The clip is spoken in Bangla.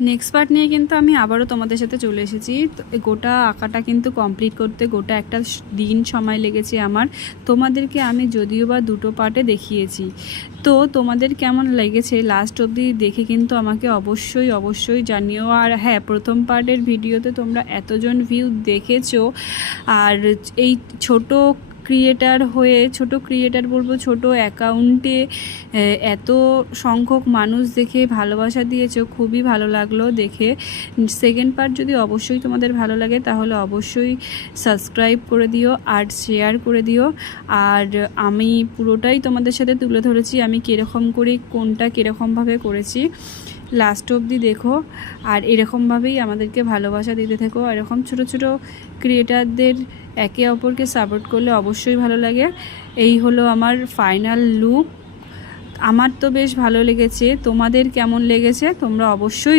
নেক্সট পার্ট নিয়ে কিন্তু আমি আবারও তোমাদের সাথে চলে এসেছি। গোটা আঁকাটা কিন্তু কমপ্লিট করতে গোটা একটা দিন সময় লেগেছে আমার। তোমাদেরকে আমি যদিও বা দুটো পার্টে দেখিয়েছি, তো তোমাদের কেমন লেগেছে লাস্ট অবধি দেখে কিন্তু আমাকে অবশ্যই অবশ্যই জানিও। আর হ্যাঁ, প্রথম পার্টের ভিডিওতে তোমরা এতজন ভিউ দেখেছো, আর এই ছোট ক্রিয়েটার হয়ে, ছোট ক্রিয়েটার বলবো, ছোট অ্যাকাউন্টে এত সংখ্যক মানুষ দেখে ভালোবাসা দিয়েছো, খুবই ভালো লাগলো দেখে। সেকেন্ড পার্ট যদি অবশ্যই তোমাদের ভালো লাগে তাহলে অবশ্যই সাবস্ক্রাইব করে দিও আর শেয়ার করে দিও। আর আমি পুরোটাই তোমাদের সাথে তুলে ধরেছি, আমি কীরকম করে কোনটা কীরকমভাবে করেছি, লাস্ট অবধি দেখো। আর এরকমভাবেই আমাদেরকে ভালোবাসা দিতে থেকো। এরকম ছোট ছোট ক্রিয়েটারদের একে অপরকে সাপোর্ট করলে অবশ্যই ভালো লাগে। এই হলো আমার ফাইনাল লুক। আমার তো বেশ ভালো লেগেছে, তোমাদের কেমন লেগেছে তোমরা অবশ্যই